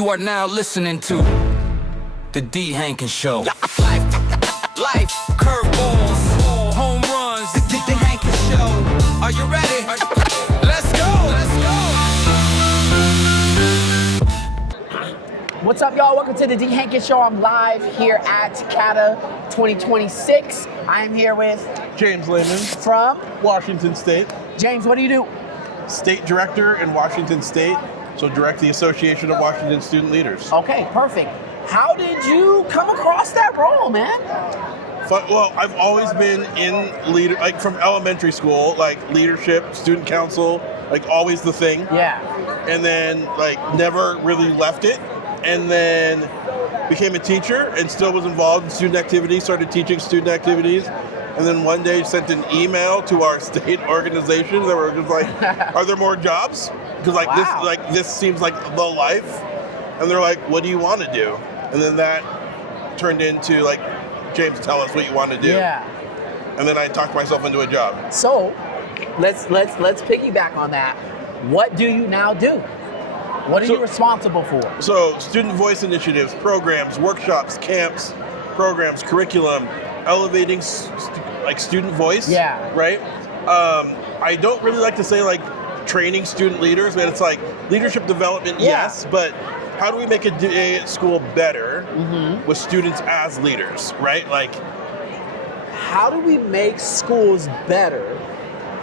You are now listening to the D. Hankins Show. Life, curveballs, home runs, the D. Hankins Show. Are you ready? Let's go. What's up, y'all? Welcome to the D. Hankins Show. I'm live here at CATA 2026. I am here with James Layman from Washington State. James. What do you do? State Director in Washington State, so direct the Association of Washington Student Leaders. Okay, perfect. How did you come across that role, man? Well, I've always been in like from elementary school, like leadership, student council, like always the thing. Yeah. And then like never really left it. And then became a teacher and still was involved in student activities, started teaching student activities. And then one day sent an email to our state organization that were just like, are there more jobs? Because this seems like the life. And they're like, what do you want to do? And then that turned into like, James, tell us what you want to do. Yeah. And then I talked myself into a job. So let's piggyback on that. What do you now do? What are you responsible for? So student voice initiatives, programs, workshops, camps, programs, curriculum, elevating student voice. Yeah. Right? I don't really like to say like training student leaders, but it's like leadership development, yes, but how do we make a day at school better with students as leaders, right? Like, how do we make schools better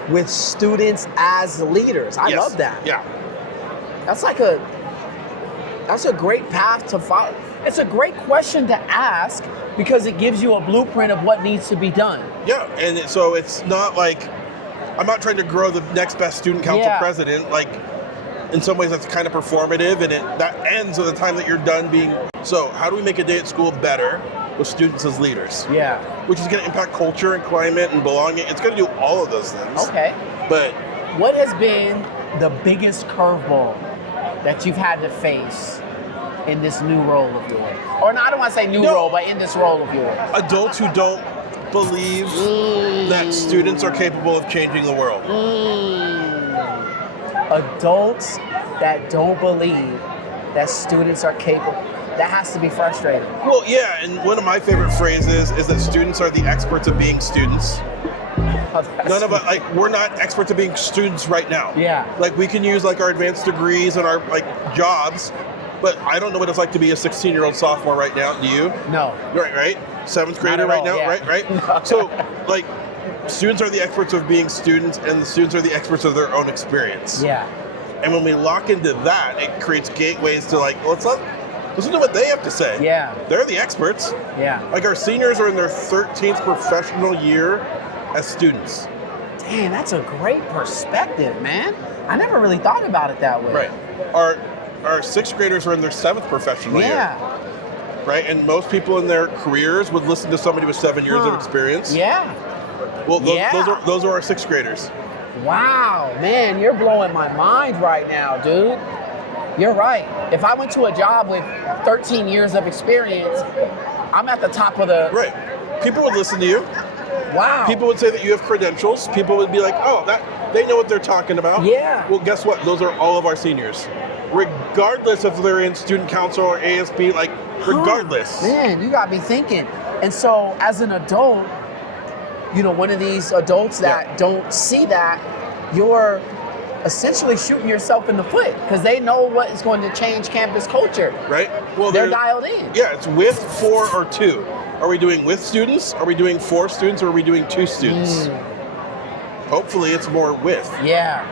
with students as leaders? I love that. Yeah. That's a great path to follow. It's a great question to ask because it gives you a blueprint of what needs to be done. Yeah, and so it's not like, I'm not trying to grow the next best student council president. Like, in some ways that's kind of performative, and that ends with the time that you're done being. So how do we make a day at school better with students as leaders? Yeah. Which is going to impact culture and climate and belonging. It's going to do all of those things. Okay. But what has been the biggest curveball that you've had to face in this new role of yours? Or no, I don't want to say new role, but in this role of yours. Adults who don't believe that students are capable of changing the world. Adults that don't believe that students are capable. That has to be frustrating. Well, yeah, and one of my favorite phrases is that students are the experts of being students. None of us, like, we're not experts at being students right now. Yeah. Like, we can use like our advanced degrees and our like jobs, but I don't know what it's like to be a 16-year-old sophomore right now. Do you? No. Right? Seventh grader right now, right? No. So, like, students are the experts of being students, and the students are the experts of their own experience. Yeah. And when we lock into that, it creates gateways to like, listen to what they have to say. Yeah. They're the experts. Yeah. Like, our seniors are in their 13th professional year as students. Damn, that's a great perspective, man. I never really thought about it that way. Right. Our sixth graders are in their 7th professional year. Right? And most people in their careers would listen to somebody with 7 years of experience. Yeah. Well, those are our sixth graders. Wow, man, you're blowing my mind right now, dude. You're right. If I went to a job with 13 years of experience, I'm at the top of the... Right. People would listen to you. Wow. People would say that you have credentials. People would be like, oh, they know what they're talking about. Yeah. Well, guess what? Those are all of our seniors. Regardless if they're in student council or ASB, like, regardless. Man, you got me thinking. And so, as an adult, you know, one of these adults that don't see that, you're essentially shooting yourself in the foot because they know what is going to change campus culture. Right. Well, they're dialed in. Yeah, it's with, for, or to. Are we doing with students? Are we doing for students? Or are we doing to students? Hopefully it's more with. Yeah.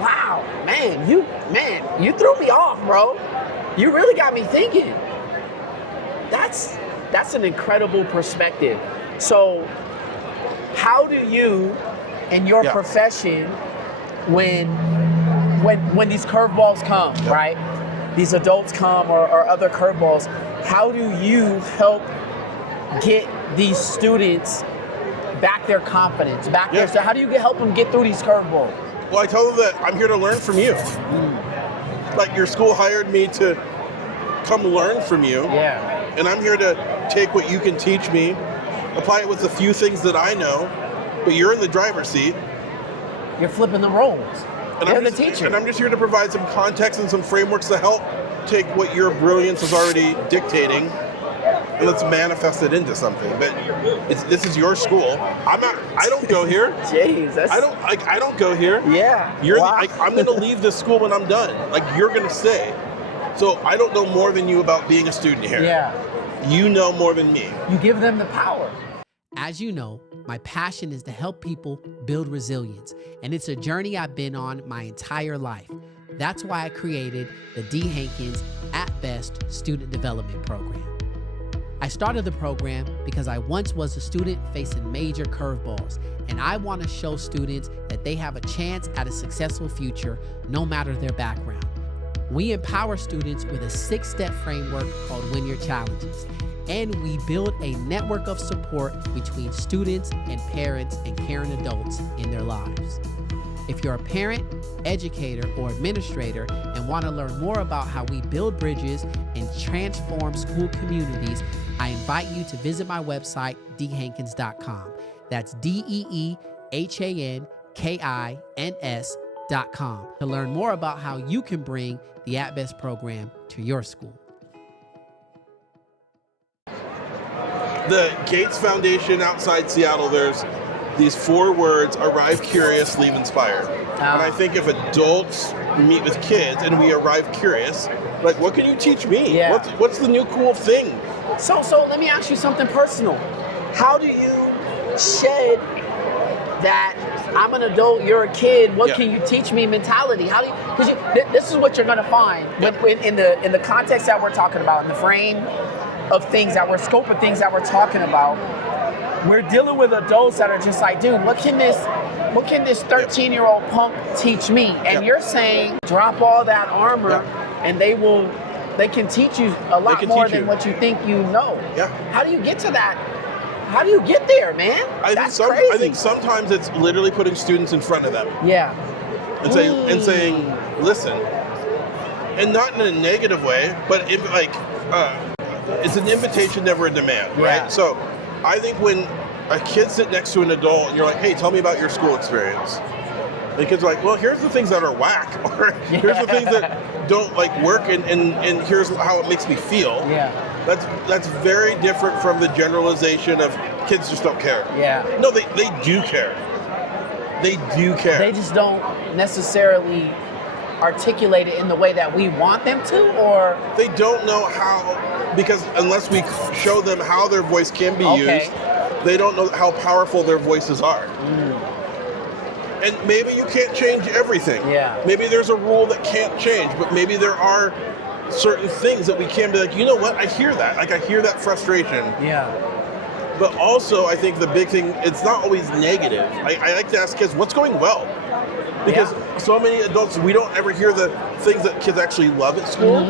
Wow, man, you threw me off, bro. You really got me thinking. That's an incredible perspective. So how do you, in your profession, when these curveballs come, right? These adults come or other curveballs, how do you help get these students back their confidence, so how do you help them get through these curveballs? Well, I tell them that I'm here to learn from you. Like, your school hired me to come learn from you. Yeah. And I'm here to take what you can teach me, apply it with a few things that I know, but you're in the driver's seat. You're flipping the roles. And You're the teacher. And I'm just here to provide some context and some frameworks to help take what your brilliance is already dictating and let's manifest it into something. But this is your school. I don't go here. Jeez, I don't go here. Yeah. I'm going to leave this school when I'm done. Like, you're going to stay. So I don't know more than you about being a student here. Yeah. You know more than me. You give them the power. As you know, my passion is to help people build resilience, and it's a journey I've been on my entire life. That's why I created the D. Hankins At Best Student Development Program. I started the program because I once was a student facing major curveballs, and I want to show students that they have a chance at a successful future no matter their background. We empower students with a 6-step framework called Win Your Challenges, and we build a network of support between students and parents and caring adults in their lives. If you're a parent, educator, or administrator and want to learn more about how we build bridges and transform school communities, I invite you to visit my website, deehankins.com. That's DeeHankins.com to learn more about how you can bring the At Best program to your school. The Gates Foundation outside Seattle, there's these 4 words: arrive curious, leave inspired. And I think if adults meet with kids and we arrive curious, like, what can you teach me? Yeah. What's the new cool thing? So let me ask you something personal. How do you shed that I'm an adult, you're a kid, what can you teach me mentality? How do you, because this is what you're gonna find when in the context that we're talking about, in the frame of things that we're, scope of things that we're talking about, we're dealing with adults that are just like, dude, what can this 13-year-old punk teach me? And you're saying drop all that armor and they can teach you a lot more than what you think you know. Yeah. How do you get to that? How do you get there, man? That's crazy. I think sometimes it's literally putting students in front of them. Yeah. And saying, listen, and not in a negative way, but it's an invitation, never a demand, right? So I think when a kid sit next to an adult and you're like, hey, tell me about your school experience. And the kid's like, well, here's the things that are whack, or here's the things that don't work, and here's how it makes me feel. Yeah. That's very different from the generalization of kids just don't care. Yeah. No, they do care. They do care. They just don't necessarily articulate it in the way that we want them to, or they don't know how, because unless we show them how their voice can be used, they don't know how powerful their voices are. And maybe you can't change everything. Yeah. Maybe there's a rule that can't change, but maybe there are certain things that we can be like, you know what, I hear that. Like, I hear that frustration. Yeah. But also, I think the big thing, it's not always negative. I like to ask kids, what's going well? Because so many adults, we don't ever hear the things that kids actually love at school.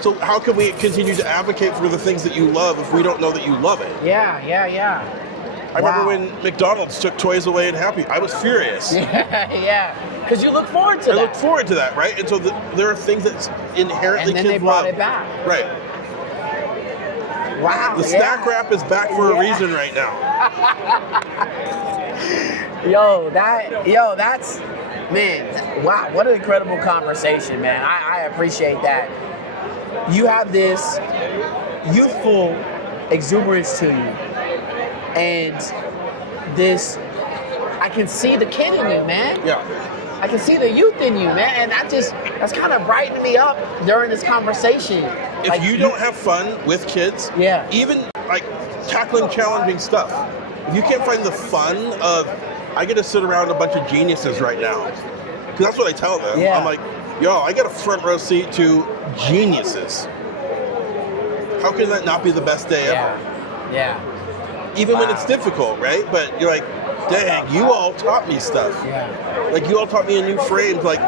So how can we continue to advocate for the things that you love if we don't know that you love it? Yeah. I remember when McDonald's took toys away and Happy, I was furious. Yeah. Because you look forward to that. I look forward to that, right? And so there are things that inherently and then kids they brought love. it back. Right. Wow. The snack wrap is back for a reason right now. That's, man, wow, what an incredible conversation, man. I appreciate that. You have this youthful exuberance to you. And this, I can see the kid in you, man. Yeah. I can see the youth in you, man. And that's kind of brightened me up during this conversation. If you don't have fun with kids, even tackling challenging stuff, if you can't find the fun of, I get to sit around a bunch of geniuses right now, because that's what I tell them. I'm like, yo, I got a front row seat to geniuses. How can that not be the best day ever? Yeah. Even when it's difficult, right? But you're like, dang, you all taught me stuff. Yeah. Like, you all taught me a new frame. Like,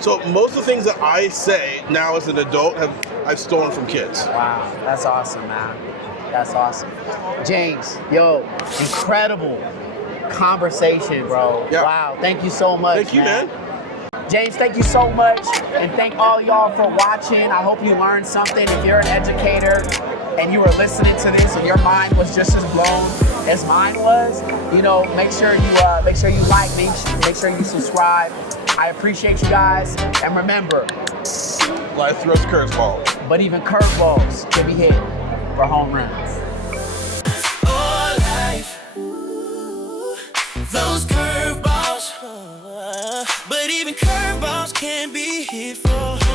so most of the things that I say now as an adult I've stolen from kids. Wow, that's awesome, man. That's awesome. James, incredible conversation, bro. Yeah. Wow, thank you so much. Thank you, man. James, thank you so much. And thank all y'all for watching. I hope you learned something. If you're an educator and you were listening to this and your mind was just as blown as mine was, make sure you like, make sure you subscribe. I appreciate you guys. And remember, Life throws curveballs. But even curveballs can be hit for home runs. Oh, life, those curveballs, but even curveballs can be hit for